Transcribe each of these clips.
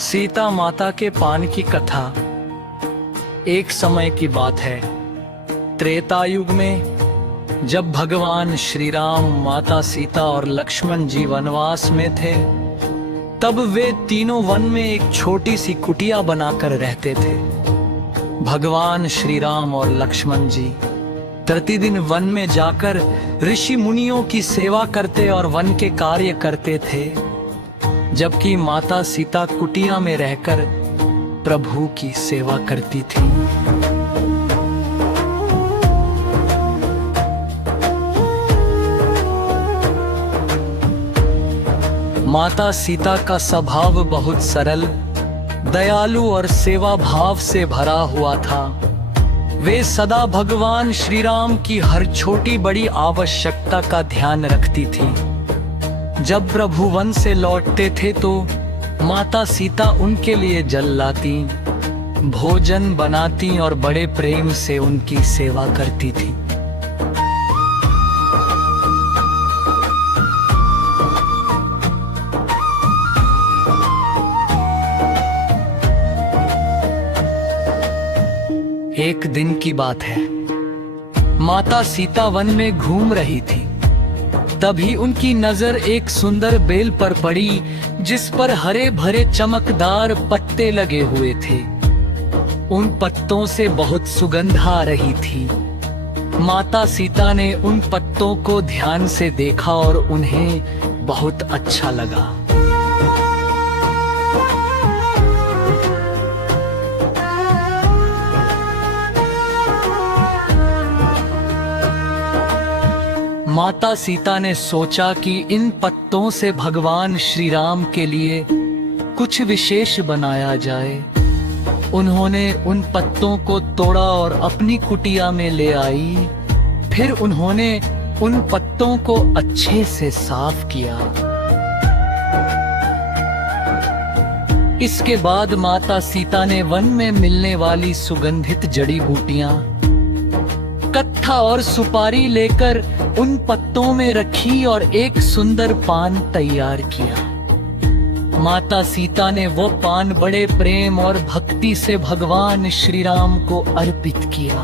सीता माता के पान की कथा। एक समय की बात है, त्रेता युग में, जब भगवान श्री राम, माता सीता और लक्ष्मण जी वनवास में थे, तब वे तीनों वन में एक छोटी सी कुटिया बनाकर रहते थे। भगवान श्री राम और लक्ष्मण जी प्रतिदिन वन में जाकर ऋषि मुनियों की सेवा करते और वन के कार्य करते थे, जबकि माता सीता कुटिया में रहकर प्रभु की सेवा करती थी। माता सीता का स्वभाव बहुत सरल, दयालु और सेवा भाव से भरा हुआ था। वे सदा भगवान श्री राम की हर छोटी बड़ी आवश्यकता का ध्यान रखती थी। जब प्रभु वन से लौटते थे तो माता सीता उनके लिए जल लाती, भोजन बनाती और बड़े प्रेम से उनकी सेवा करती थी। एक दिन की बात है, माता सीता वन में घूम रही थी। तभी उनकी नजर एक सुंदर बेल पर पड़ी, जिस पर हरे भरे चमकदार पत्ते लगे हुए थे। उन पत्तों से बहुत सुगंध आ रही थी। माता सीता ने उन पत्तों को ध्यान से देखा और उन्हें बहुत अच्छा लगा। माता सीता ने सोचा कि इन पत्तों से भगवान श्री राम के लिए कुछ विशेष बनाया जाए। उन्होंने उन पत्तों को तोड़ा और अपनी कुटिया में ले आई। फिर उन्होंने उन पत्तों को अच्छे से साफ किया। इसके बाद माता सीता ने वन में मिलने वाली सुगंधित जड़ी बूटियां, कत्था और सुपारी लेकर उन पत्तों में रखी और एक सुंदर पान तैयार किया। माता सीता ने वो पान बड़े प्रेम और भक्ति से भगवान श्री राम को अर्पित किया।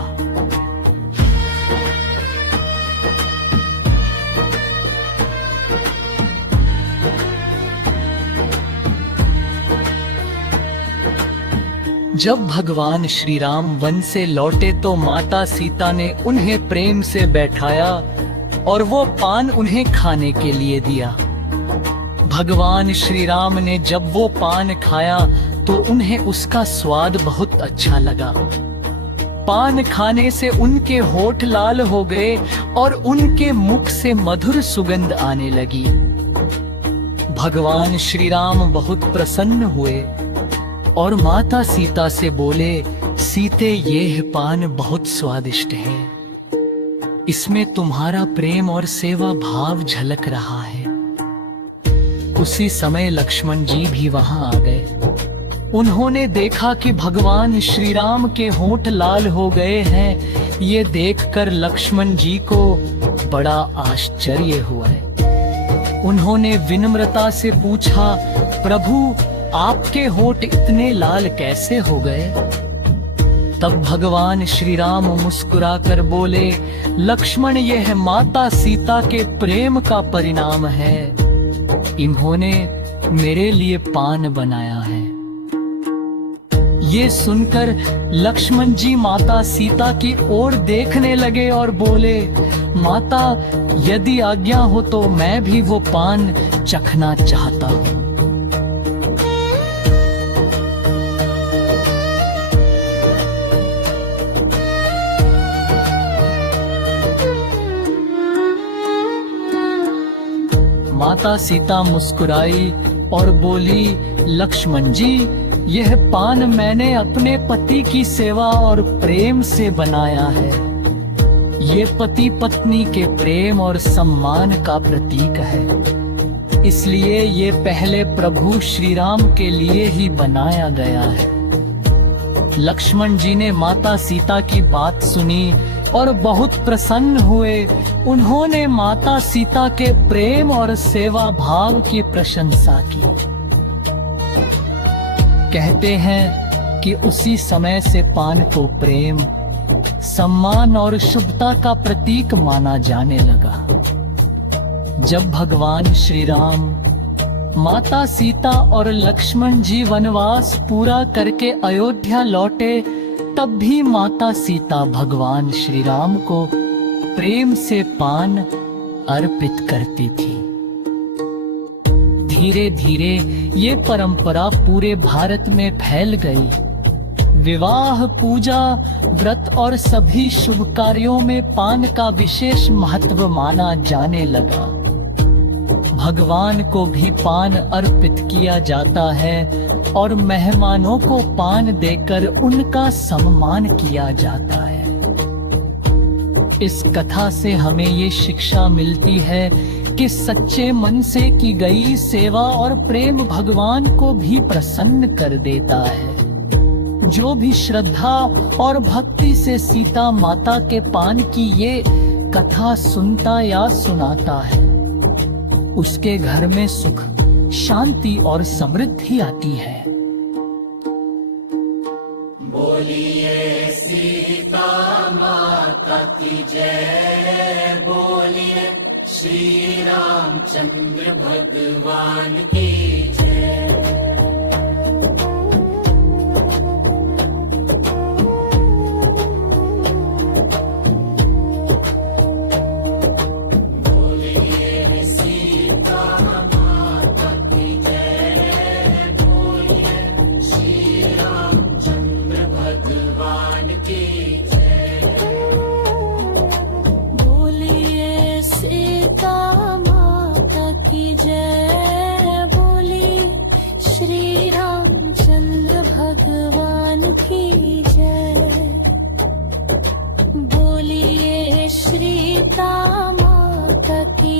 जब भगवान श्री राम वन से लौटे तो माता सीता ने उन्हें प्रेम से बैठाया और वो पान उन्हें खाने के लिए दिया। भगवान श्री राम ने जब वो पान खाया तो उन्हें उसका स्वाद बहुत अच्छा लगा। पान खाने से उनके होठ लाल हो गए और उनके मुख से मधुर सुगंध आने लगी। भगवान श्री राम बहुत प्रसन्न हुए और माता सीता से बोले, सीते, ये पान बहुत स्वादिष्ट है। इसमें तुम्हारा प्रेम और सेवा भाव झलक रहा है। उसी समय लक्ष्मण जी भी वहां आ गए। उन्होंने देखा कि भगवान श्री राम के होंठ लाल हो गए हैं। ये देखकर लक्ष्मण जी को बड़ा आश्चर्य हुआ है। उन्होंने विनम्रता से पूछा, प्रभु, आपके होंठ इतने लाल कैसे हो गए? तब भगवान श्री राम मुस्कुराकर बोले, लक्ष्मण, यह माता सीता के प्रेम का परिणाम है। इन्होंने मेरे लिए पान बनाया है। ये सुनकर लक्ष्मण जी माता सीता की ओर देखने लगे और बोले, माता, यदि आज्ञा हो तो मैं भी वो पान चखना चाहता हूँ। माता सीता मुस्कुराई और बोली, लक्ष्मण जी, यह पान मैंने अपने पति की सेवा और प्रेम से बनाया है। ये पति पत्नी के प्रेम और सम्मान का प्रतीक है। इसलिए ये पहले प्रभु श्री राम के लिए ही बनाया गया है। लक्ष्मण जी ने माता सीता की बात सुनी और बहुत प्रसन्न हुए। उन्होंने माता सीता के प्रेम और सेवा भाव की प्रशंसा की। कहते हैं कि उसी समय से पान को प्रेम, सम्मान और शुभता का प्रतीक माना जाने लगा। जब भगवान श्री राम, माता सीता और लक्ष्मण जी वनवास पूरा करके अयोध्या लौटे, तब भी माता सीता भगवान श्री राम को प्रेम से पान अर्पित करती थी। धीरे धीरे ये परंपरा पूरे भारत में फैल गई। विवाह, पूजा, व्रत और सभी शुभ कार्यों में पान का विशेष महत्व माना जाने लगा। भगवान को भी पान अर्पित किया जाता है और मेहमानों को पान देकर उनका सम्मान किया जाता है। इस कथा से हमें ये शिक्षा मिलती है कि सच्चे मन से की गई सेवा और प्रेम भगवान को भी प्रसन्न कर देता है। जो भी श्रद्धा और भक्ति से सीता माता के पान की ये कथा सुनता या सुनाता है, उसके घर में सुख, शांति और समृद्धि आती है। बोलिए सीता माता की जय, बोलिए श्री रामचंद्र भगवान की जय। बोलिए सीता माता की जय, बोलिए श्री रामचंद्र भगवान की जय। बोलिए सीता माता की जय, बोलिए श्री रामचंद्र भगवान की जय। बोलिए श्री माता की